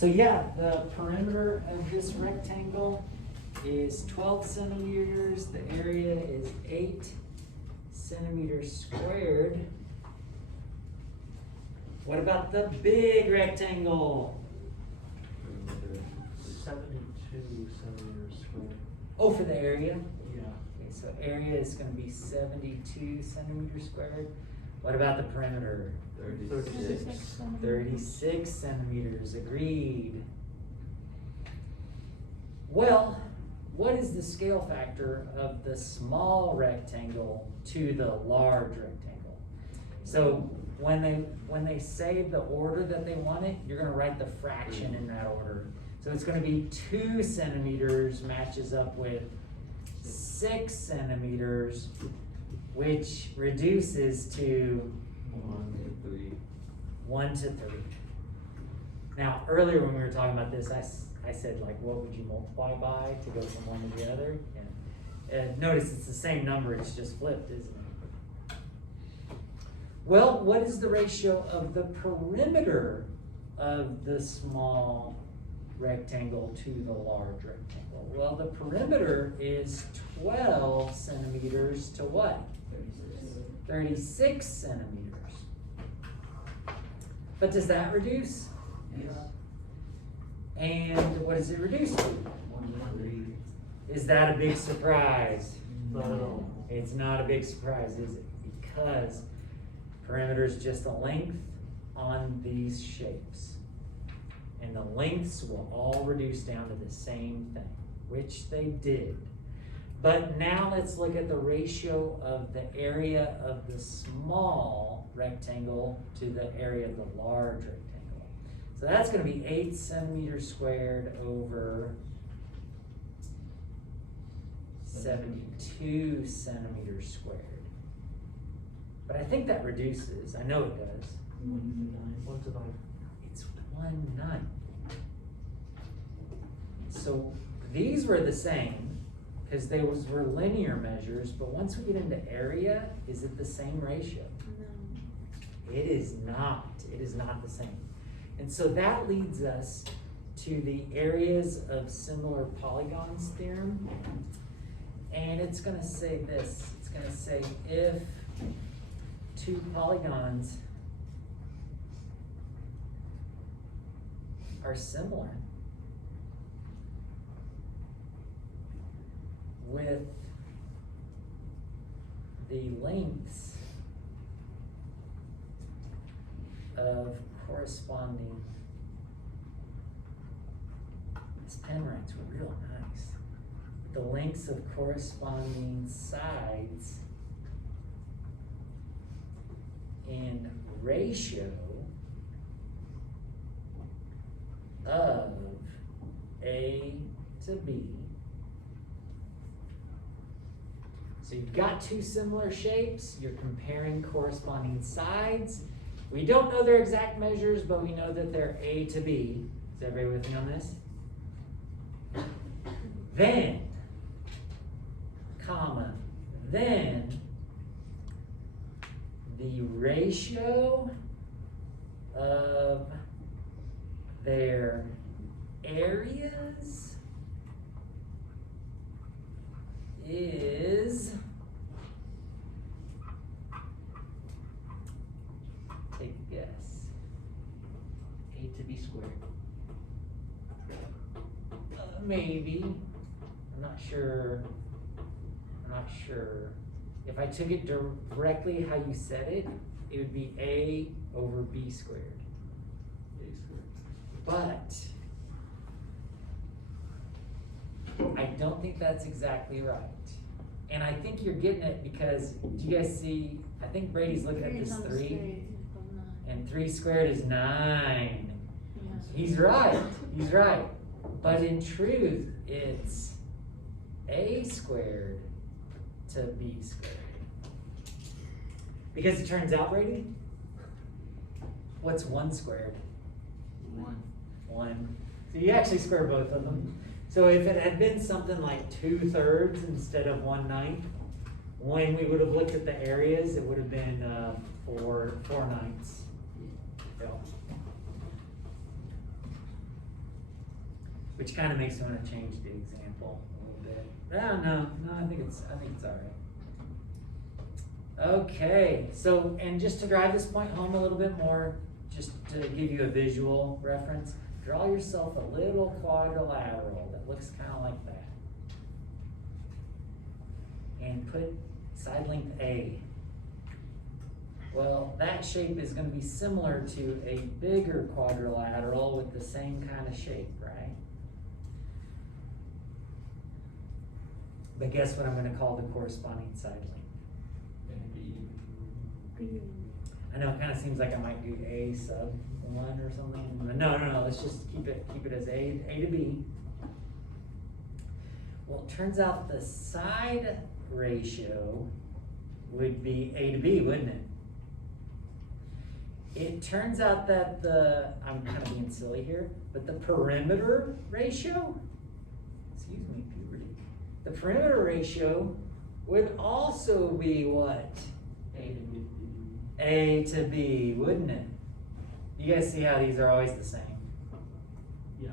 So yeah, the perimeter of this rectangle is 12 centimeters. The area is 8 centimeters squared. What about the big rectangle? 72 centimeters squared. Oh, for the area? Yeah. Okay, so area is going to be 72 centimeters squared. What about the perimeter? 36. 36 centimeters, agreed. Well, what is the scale factor of the small rectangle to the large rectangle? So when they say the order that they want it, you're going to write the fraction in that order. So it's going to be 2 centimeters matches up with 6 centimeters, which reduces to 1 to 3. Now, earlier when we were talking about this, I said, like, what would you multiply by to go from one to the other? And notice it's the same number, it's just flipped, isn't it? Well, what is the ratio of the perimeter of the small rectangle to the large rectangle? Well, the perimeter is 12 centimeters to what? 36 centimeters. But does that reduce? Yes. And what does it reduce to? Is that a big surprise? No. It's not a big surprise, is it? Because perimeter is just a length on these shapes. And the lengths will all reduce down to the same thing, which they did. But now let's look at the ratio of the area of the small rectangle to the area of the large rectangle. So that's going to be 8 centimeters squared over 72 centimeters squared. But I think that reduces. I know it does. 1 to 9. It's 1/9. So these were the same because those were linear measures, but once we get into area, is it the same ratio? No. It is not. It is not the same. And so that leads us to the areas of similar polygons theorem. And it's going to say this. It's going to say if two polygons are similar with the lengths of corresponding, this pen writes real nice, the lengths of corresponding sides in ratio of A to B. So you've got two similar shapes, you're comparing corresponding sides. We don't know their exact measures, but we know that they're A to B. Is everybody with me on this? Then, comma, then the ratio of their areas is, take a guess, A to B squared. maybe, I'm not sure. If I took it directly how you said it, it would be A over B squared. A squared. But I don't think that's exactly right. And I think you're getting it because, do you guys see, I think Brady's looking at this 3, and 3 squared is 9. He's right, he's right. But in truth, it's A squared to B squared. Because it turns out, Brady, what's 1 squared? 1. So you actually square both of them. So if it had been something like 2/3 instead of 1/9, when we would have looked at the areas, it would have been 4/9. Yeah. which kind of makes me want to change the example a little bit. No, I think it's all right. Okay, so, and just to drive this point home a little bit more, just to give you a visual reference, draw yourself a little quadrilateral that looks kind of like that. And put side length A. Well, that shape is going to be similar to a bigger quadrilateral with the same kind of shape, right? But guess what I'm going to call the corresponding side length? I know it kind of seems like I might do A sub 1 or something. No, let's just keep it as A to B. Well, it turns out the side ratio would be A to B, wouldn't it? It turns out that I'm kind of being silly here, but the perimeter ratio, excuse me, puberty, the perimeter ratio would also be what? A to B, wouldn't it? You guys see how these are always the same? Yes.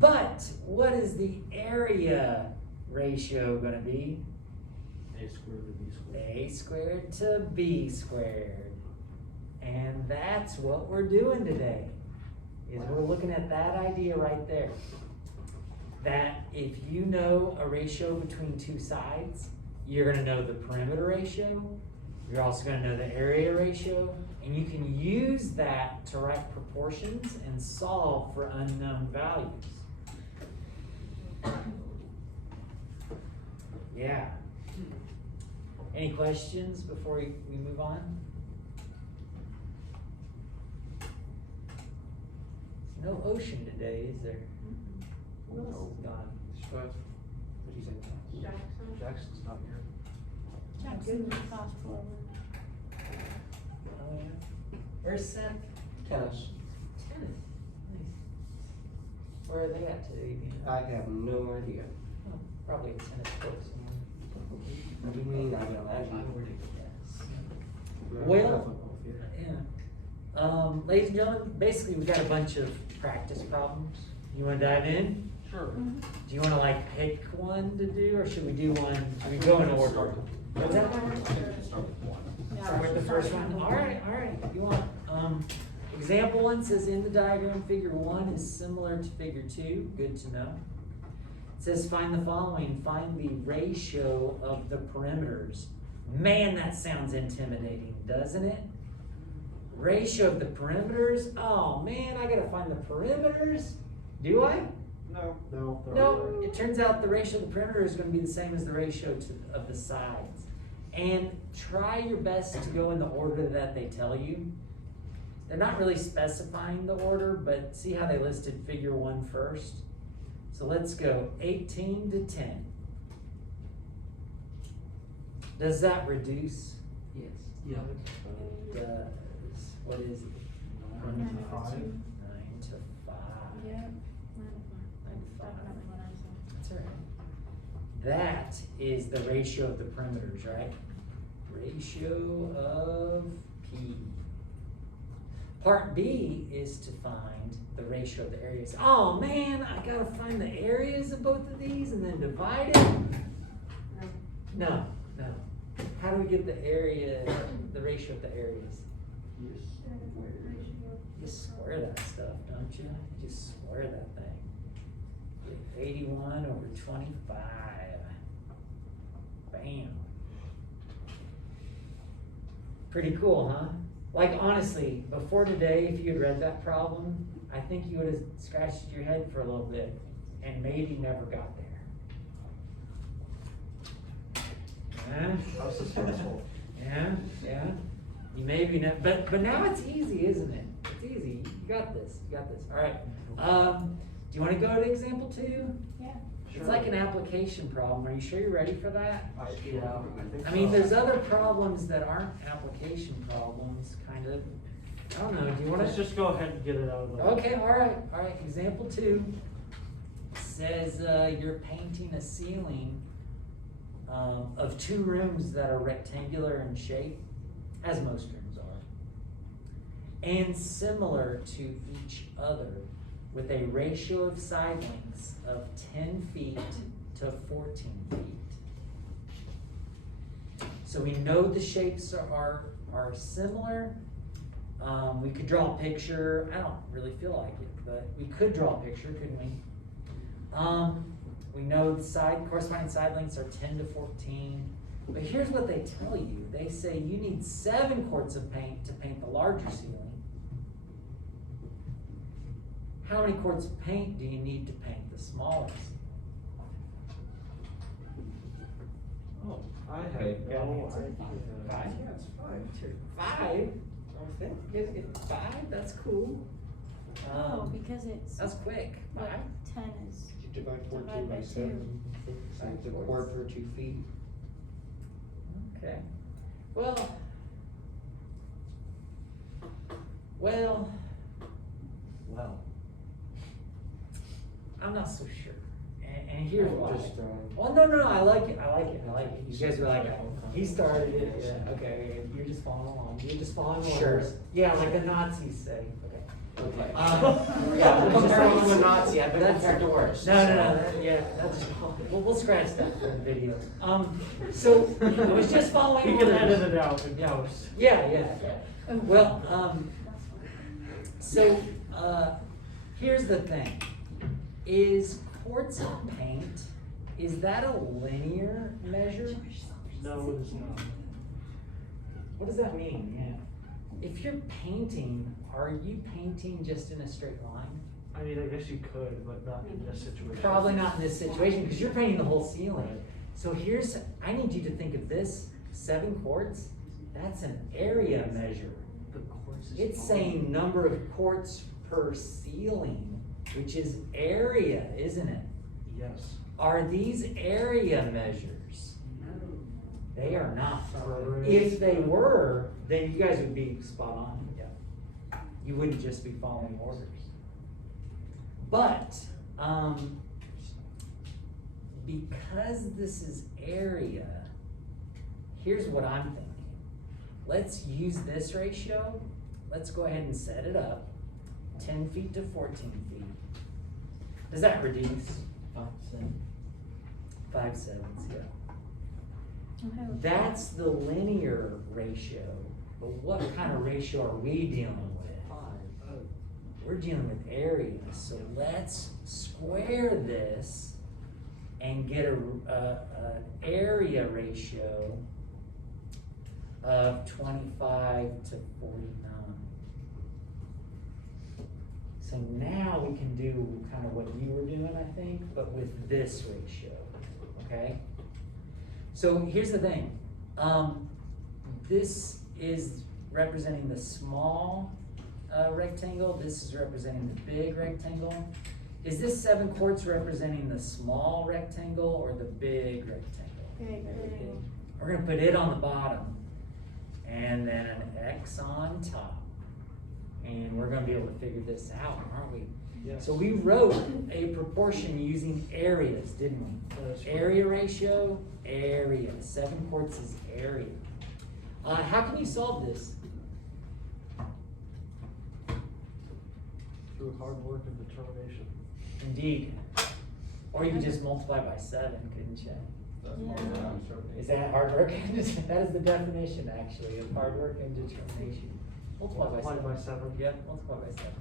But what is the area ratio going to be? A squared to B squared. A squared to B squared. And that's what we're doing today, is we're looking at that idea right there. That if you know a ratio between two sides, you're going to know the perimeter ratio. You're also going to know the area ratio, and you can use that to write proportions and solve for unknown values. Yeah. Any questions before we move on? No ocean today, is there? No. Gone. Jackson's not here. Jackson was fast forward. Oh, yeah. Where's Seth? Tennis. Tennis. Nice. Where are they at today again? I have no idea. Oh, probably a tennis court somewhere. What do you mean? I don't imagine. Yes. Well, yeah. Ladies and gentlemen, basically we got a bunch of practice problems. You want to dive in? Sure. Do you want to like pick one to do, or should we do one? Should we go in order? What's that? Start with one. Start with the first one. All right. You want example 1 says in the diagram, figure 1 is similar to figure 2. Good to know. It says find the following. Find the ratio of the perimeters. Man, that sounds intimidating, doesn't it? Ratio of the perimeters. Oh man, I gotta find the perimeters. Do I? No. No, it turns out the ratio of the perimeter is going to be the same as the ratio of the sides. And try your best to go in the order that they tell you. They're not really specifying the order, but see how they listed figure 1 first? So let's go 18 to 10. Does that reduce? Yes. It does. What is it? 9 to 5. 9 to 5. Yeah. 9 5. Definitely what I said. That's all right. That is the ratio of the perimeters, right? Ratio of P. Part B is to find the ratio of the areas. Oh man, I gotta find the areas of both of these and then divide it? No. How do we get the area, the ratio of the areas? You square that stuff, don't you? You just square that thing. Get 81 over 25. Bam. Pretty cool, huh? Like honestly, before today, if you had read that problem, I think you would have scratched your head for a little bit and maybe never got there. Yeah? How successful. Yeah. You maybe know, but now it's easy, isn't it? It's easy. You got this. All right. Do you want to go to example 2? Yeah. It's like an application problem. Are you sure you're ready for that? I think I mean, there's other problems that aren't application problems, kind of. I don't know. Do you want Let's to? just go ahead and get it out of the way. Okay. All right. Example 2 says you're painting a ceiling of 2 rooms that are rectangular in shape, as most rooms are, and similar to each other with a ratio of side lengths of 10 feet to 14 feet. So we know the shapes are similar. We could draw a picture. I don't really feel like it, but we could draw a picture, couldn't we? We know the corresponding side lengths are 10 to 14. But here's what they tell you. They say you need 7 quarts of paint to paint the larger ceiling. How many quarts of paint do you need to paint the smaller ceiling? Oh, I Okay, have got no an answer? idea. 5? Yeah, it's 5. 5? You guys get 5? That's cool. Oh, because it's, That's quick. what, 5? 10 is, You divide 14 Divide by by 2. 7. So it's a quart per 2 feet. Okay. Well, Wow. I'm not so sure. And here's why. Just, Well, no, I like it. You guys were like, he started it. Yeah. Okay. You're just following along. You're just following along. Sure. Yeah, like the Nazis say. Okay. Okay. Yeah, I'm comparing to a Nazi, I've been That's- compared to worse. No. Yeah, that's. We'll scratch that for the video. So I was just following. You can along. edit it out in Yeah. post. Yeah. Well, so here's the thing: is quarts of paint, is that a linear measure? No, it is not. What does that mean? Yeah. If you're painting, are you painting just in a straight line? I mean, I guess you could, but not in this situation. Probably not in this situation because you're painting the whole ceiling. So I need you to think of this: 7 quarts. That's an area measure. The course is. It's saying number of quarts per ceiling, which is area, isn't it? Yes. Are these area measures? They are not. Right. If they were, then you guys would be spot on. Yeah. You wouldn't just be following orders. But because this is area, here's what I'm thinking. Let's use this ratio. Let's go ahead and set it up. 10 feet to 14 feet. Does that reduce? 5 sevenths, yeah. okay. That's the linear ratio, but what kind of ratio are we dealing with? We're dealing with area, so let's square this and get an area ratio of 25 to 49. So now we can do kind of what you were doing, I think, but with this ratio, okay? So here's the thing. This is representing the small rectangle. This is representing the big rectangle. Is this 7 quarts representing the small rectangle or the big rectangle? Big. We're gonna put it on the bottom and then an X on top. And we're gonna be able to figure this out, aren't we? Yes. So we wrote a proportion using areas, didn't we? That's right. Area ratio, area. 7 quarts is area. How can you solve this? Through hard work and determination. Indeed. Or you can just multiply by 7, couldn't you? That's Yeah. more than I'm certain. Is that hard work? That is the definition, actually, of hard work and determination. Multiply by 7. Multiply by 7. Yep, multiply by 7.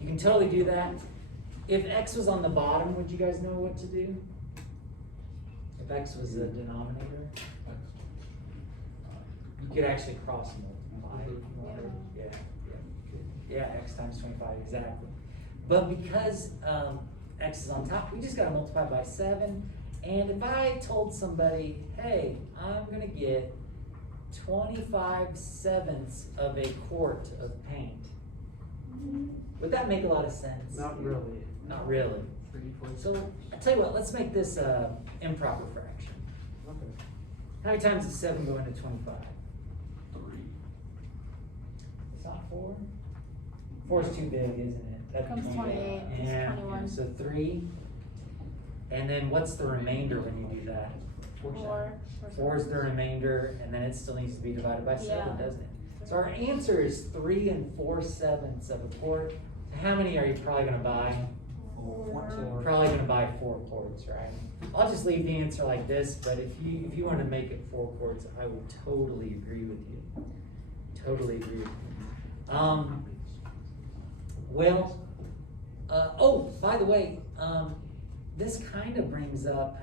You can totally do that. If X was on the bottom, would you guys know what to do? If X was the denominator? You could actually cross multiply if you wanted. Yeah, X times 25, exactly. But because X is on top, we just gotta multiply by 7. And if I told somebody, hey, I'm gonna get 25 sevenths of a quart of paint, would that make a lot of sense? Not really. Not really. So, I tell you what, let's make this improper fraction. Okay. How many times does 7 go into 25? 3. It's not 4? 4 is too big, isn't it? That'd be Comes 28, it's Yeah, 21. so 3. And then what's the remainder when you do that? 4. 4 is the remainder, and then it still needs to be divided by 7, Yeah. doesn't it? So our answer is 3 4/7 of a quart how many are you probably gonna buy? Four. Probably gonna buy 4 quarts, right? I'll just leave the answer like this, but if you want to make it 4 quarts, I would totally agree with you. Totally agree with you. Well, oh, by the way, this kind of brings up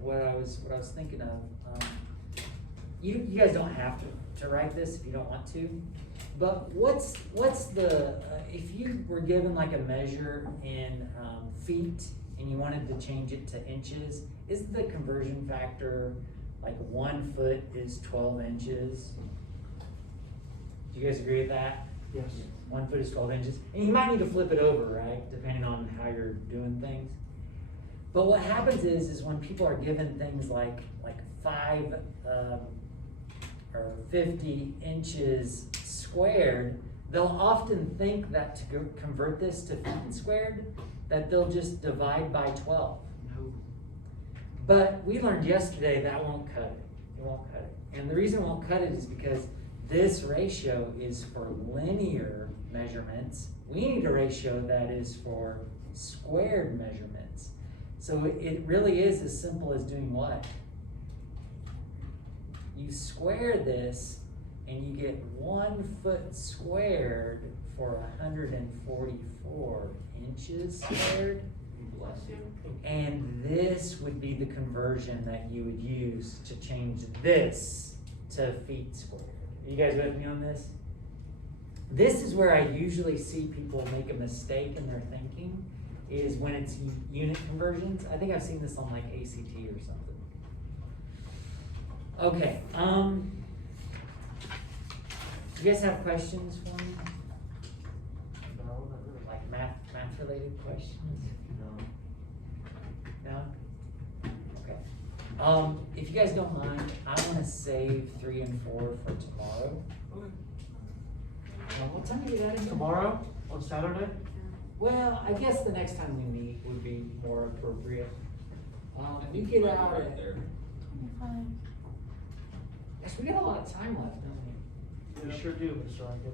what I was thinking of. You guys don't have to write this if you don't want to. But what's the, if you were given like a measure in feet and you wanted to change it to inches, isn't the conversion factor like 1 foot is 12 inches? Do you guys agree with that? Yes. 1 foot is 12 inches. And you might need to flip it over, right? Depending on how you're doing things. But what happens is when people are given things like 5 or 50 inches squared, they'll often think that to convert this to feet squared, that they'll just divide by 12. No. But we learned yesterday that won't cut it. It won't cut it. And the reason it won't cut it is because this ratio is for linear measurements. We need a ratio that is for squared measurements. So it really is as simple as doing what? You square this and you get 1 foot squared for 144 inches squared. Bless you. And this would be the conversion that you would use to change this to feet squared. Are you guys with me on this? This is where I usually see people make a mistake in their thinking, is when it's unit conversions. I think I've seen this on like ACT or something. Okay, do you guys have questions for me? No, not really. Like math related questions? No. No? Okay. If you guys don't mind, I wanna save 3 and 4 for tomorrow. What time do you get out of here? Tomorrow, on Saturday? Well, I guess the next time we meet would be more appropriate. You get out at, 25. gosh, we got a lot of time left, don't we? We sure do, Mr. Rankin.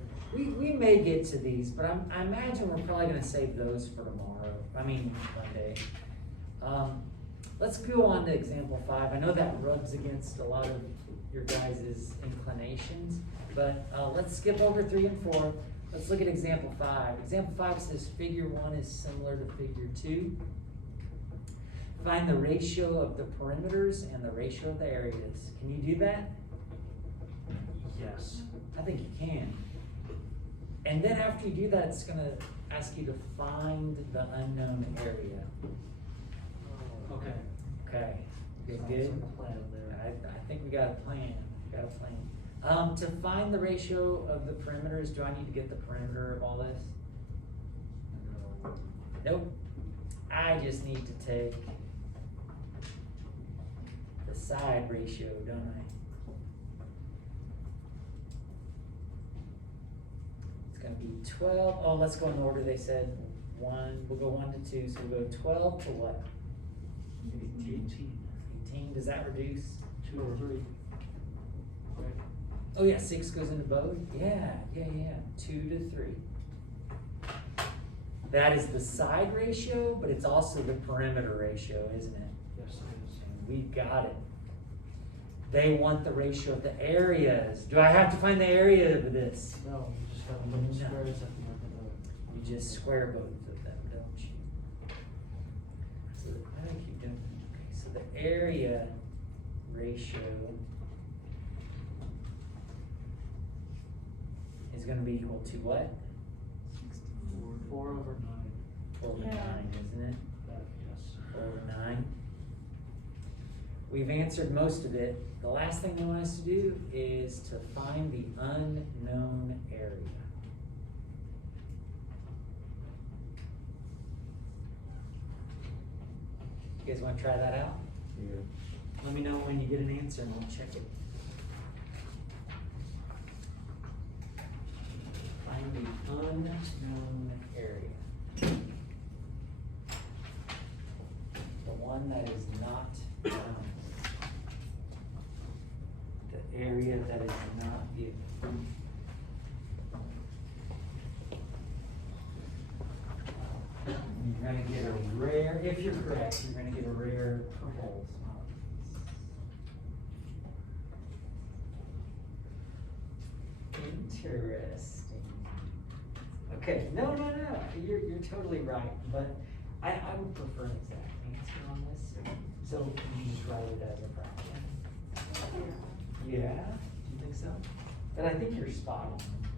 We may get to these, but I imagine we're probably gonna save those for tomorrow, Monday. Let's go on to example 5. I know that rubs against a lot of your guys' inclinations, but let's skip over 3 and 4. Let's look at example 5. Example 5 says figure 1 is similar to figure 2. Find the ratio of the perimeters and the ratio of the areas. Can you do that? Yes. I think you can. And then after you do that, it's gonna ask you to find the unknown area. Okay. Okay, good, Sounds good. like a plan there. I think we got a plan, to find the ratio of the perimeters, do I need to get the perimeter of all this? No. Nope. I just need to take the side ratio, don't I? It's gonna be 12, oh, let's go in order, they said 1, we'll go 1 to 2, so we'll go 12 to what? 18, does that reduce? 2 or 3. Oh yeah, 6 goes into both? Yeah, 2 to 3. That is the side ratio, but it's also the perimeter ratio, isn't it? Yes, it is. And we got it. They want the ratio of the areas. Do I have to find the area of this? No, you just gotta look at No. squares at the end of the. You just square both of them, don't you? So I think you don't. Okay, so the area ratio is gonna be equal to what? 4 over 9. 4 over Yeah. 9, isn't it? Yes. 4 over 9. We've answered most of it. The last thing they want us to do is to find the unknown area. You guys want to try that out? Yeah. Let me know when you get an answer and we'll check it. Find the unknown area. The one that is not known. The area that is not given. And you're gonna get a rare, if you're correct, you're gonna get a rare purple. Interesting. Okay, no, you're totally right, but I would prefer an exact answer on this. So you just write it as a fraction. Yeah, do you think so? But I think you're spot on.